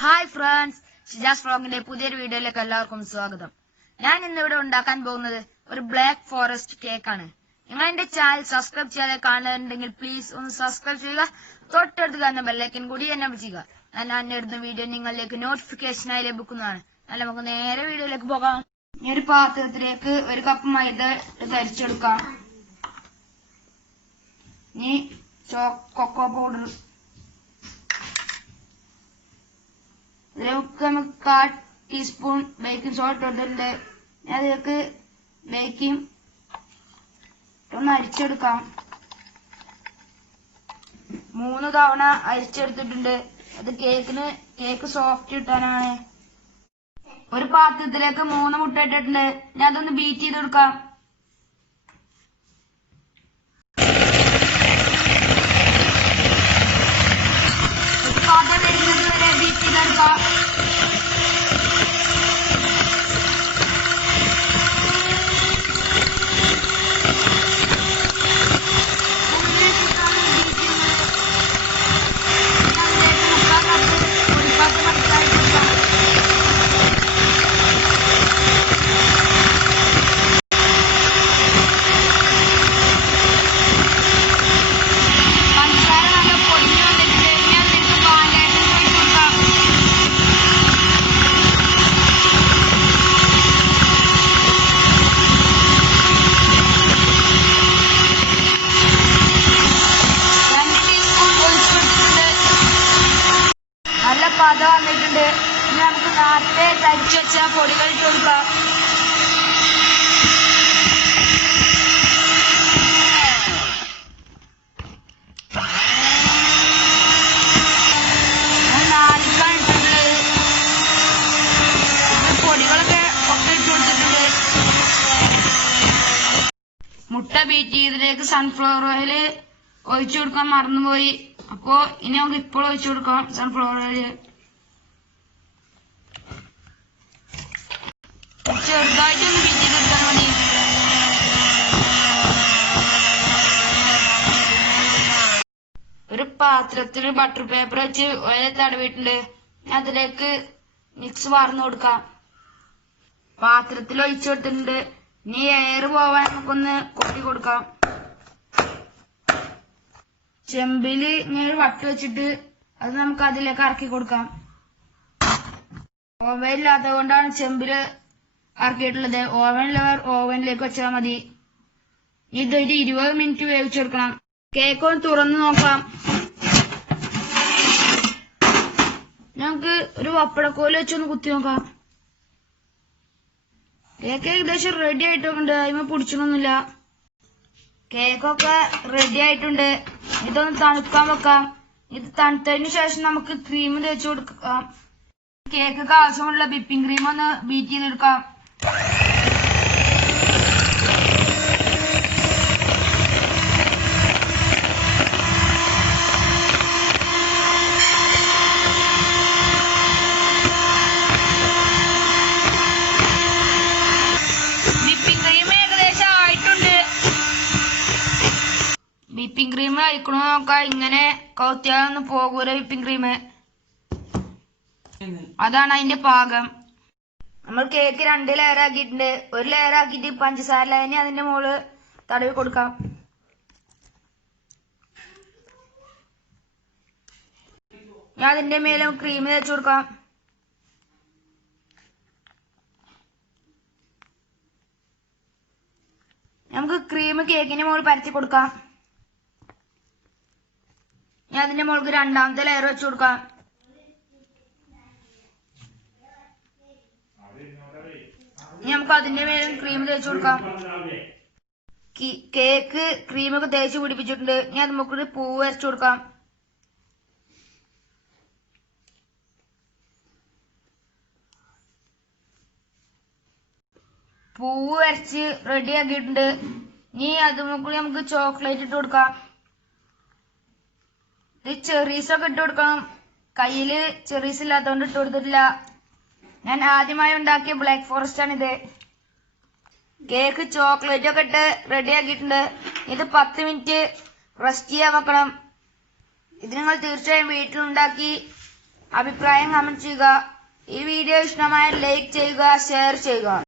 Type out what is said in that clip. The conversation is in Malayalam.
ഹായ് ഫ്രണ്ട്സ്, ഷിജാസ് വ്ളോഗിന്റെ പുതിയൊരു വീഡിയോയിലേക്ക് എല്ലാവർക്കും സ്വാഗതം. ഞാൻ ഇന്നിവിടെ ഉണ്ടാക്കാൻ പോകുന്നത് ഒരു ബ്ലാക്ക് ഫോറസ്റ്റ് കേക്കാണ്. നിങ്ങൾ എന്റെ ചാനൽ സബ്സ്ക്രൈബ് ചെയ്യാതെ കാണുന്നുണ്ടെങ്കിൽ പ്ലീസ് ഒന്ന് സബ്സ്ക്രൈബ് ചെയ്യുക. തൊട്ടടുത്ത് കാണുന്ന ബെല്ലൈക്കൻ കൂടി എന്നെ ചെയ്യുക. ഞാൻ ഇടുന്ന വീഡിയോ നിങ്ങളിലേക്ക് നോട്ടിഫിക്കേഷനായി ലഭിക്കുന്നതാണ്. നമുക്ക് നേരെ വീഡിയോയിലേക്ക് പോകാം. ഈ ഒരു പാത്രത്തിലേക്ക് ഒരു കപ്പ് മൈദ തരിച്ചെടുക്കാം. ഇനി കൊക്കോ പൗഡർ, ഇതിലേക്ക് നമുക്ക് 1/4 ടീസ്പൂൺ ബേക്കിംഗ് സോഡ ഇട്ടിട്ടുണ്ട്. അതിലേക്ക് ബേക്കിംഗ് ഒന്ന് അരിച്ചെടുക്കാം. 3 തവണ അരിച്ചെടുത്തിട്ടുണ്ട്. അത് കേക്ക് സോഫ്റ്റ് കിട്ടാനാണ്. ഒരു പാത്രത്തിലേക്ക് 3 മുട്ട ഇട്ടിട്ടുണ്ട്. ഞാൻ അതൊന്ന് ബീറ്റ് ചെയ്തെടുക്കാം. പാത്രം വരുന്നത് വരെ ബീറ്റ് ചെയ്തെടുക്കാം. നല്ല പത വന്നിട്ടുണ്ട്. ഇനി നമുക്ക് നേരത്തെ തരിച്ചു വെച്ച പൊടികൾ ഇട്ട് കൊടുക്കാം. പൊടികളൊക്കെ ഒക്കെ ഇട്ട് കൊടുത്തിട്ടുണ്ട്. മുട്ട ബീറ്റ് ചെയ്തതിലേക്ക് സൺഫ്ലവർ ഓയിൽ ഒഴിച്ചു കൊടുക്കാൻ മറന്നുപോയി. അപ്പോ ഇനി നമുക്ക് ഇപ്പോൾ ഒഴിച്ചു കൊടുക്കാം. സൺഫ്ലവർ ഓയിൽ ചെറുതായിട്ടൊന്ന് ബീറ്റ് ചെയ്തെടുത്താൽ മതി. ഒരു പാത്രത്തിൽ ബട്ടർ പേപ്പർ വെച്ച് ഓയിൽ തടവിയിട്ടുണ്ട്. അതിലേക്ക് മിക്സ് വാർന്നു കൊടുക്കാം. പാത്രത്തിൽ ഒഴിച്ചു കൊടുത്തിട്ടുണ്ട്. ഇനി എയർ പോവാൻ നമുക്കൊന്ന് കൊട്ടി കൊടുക്കാം. ചെമ്പില് ഇങ്ങനെ വട്ട് വെച്ചിട്ട് അത് നമുക്ക് അതിലേക്ക് ഇറക്കി കൊടുക്കാം. ഓവൻ ഇല്ലാത്തത് കൊണ്ടാണ് ചെമ്പില് ഇറക്കിയിട്ടുള്ളത്. ഓവനിലേക്ക് വെച്ചാൽ മതി. ഇതൊരു 20 മിനിറ്റ് വേവിച്ചെടുക്കണം. കേക്ക് ഒന്ന് തുറന്നു നോക്കാം. നമുക്ക് ഒരു പപ്പടക്കോല് വെച്ചൊന്ന് കുത്തി നോക്കാം. കേക്ക് ഏകദേശം റെഡി ആയിട്ടുണ്ട്. അതിമ പിടിച്ചൊന്നുമില്ല. കേക്കൊക്കെ റെഡി ആയിട്ടുണ്ട്. ഇതൊന്ന് തണുക്കാൻ വെക്കാം. ഇത് തണുത്തതിന് ശേഷം നമുക്ക് ക്രീം തേച്ച് കൊടുക്കാം. കേക്കൊക്കെ ആവശ്യമുള്ള വിപ്പിംഗ് ക്രീം ഒന്ന് ബീറ്റ് ചെയ്തെടുക്കാം. വിപ്പിംഗ് ക്രീം കഴിക്കണോ നോക്കാം. ഇങ്ങനെ കൗത്തിയാതൊന്നും പോകൂല വിപ്പിംഗ് ക്രീം. അതാണ് അതിന്റെ പാകം. നമ്മൾ കേക്ക് 2 ലെയർ ആക്കിയിട്ടുണ്ട്. ഒരു ലെയർ ആക്കിയിട്ട് പഞ്ചസാര ലൈനി അതിന്റെ മുകളിൽ തടവി കൊടുക്കാം. ഞാൻ അതിന്റെ മേലെ ക്രീം തേച്ച് കൊടുക്കാം. നമുക്ക് ക്രീം കേക്കിന്റെ മുകളിൽ പരത്തി കൊടുക്കാം. ഞാൻ അതിന്റെ മുകളിൽ 2ാമത്തെ ലെയർ വെച്ച് കൊടുക്കാം. ഇനി നമുക്ക് അതിന്റെ മേലും ക്രീം തേച്ച് കൊടുക്കാം. കേക്ക് ക്രീമൊക്കെ തേച്ച് പിടിപ്പിച്ചിട്ടുണ്ട്. ഇനി അത് നമുക്കൊരു പൂവ് വരച്ചു കൊടുക്കാം. പൂവ് വരച്ച് റെഡി ആക്കിയിട്ടുണ്ട്. ഇനി അത് നമുക്ക് ചോക്ലേറ്റ് ഇട്ട് കൊടുക്കാം. ഇത് ചെറീസ് ഒക്കെ ഇട്ട് കൊടുക്കണം. കയ്യില് ചെറീസ് ഇല്ലാത്തതുകൊണ്ട് ഇട്ട് കൊടുത്തിട്ടില്ല. ഞാൻ ആദ്യമായി ഉണ്ടാക്കിയ ബ്ലാക്ക് ഫോറസ്റ്റ് ആണിത്. കേക്ക് ചോക്ലേറ്റ് ഒക്കെ ഇട്ട് റെഡി ആക്കിയിട്ടുണ്ട്. ഇത് 10 മിനിറ്റ് റെസ്റ്റ് ചെയ്യാൻ വെക്കണം. ഇത് നിങ്ങൾ തീർച്ചയായും വീട്ടിലുണ്ടാക്കി അഭിപ്രായം കമന്റ് ചെയ്യുക. ഈ വീഡിയോ ഇഷ്ടമായ ലൈക്ക് ചെയ്യുക, ഷെയർ ചെയ്യുക.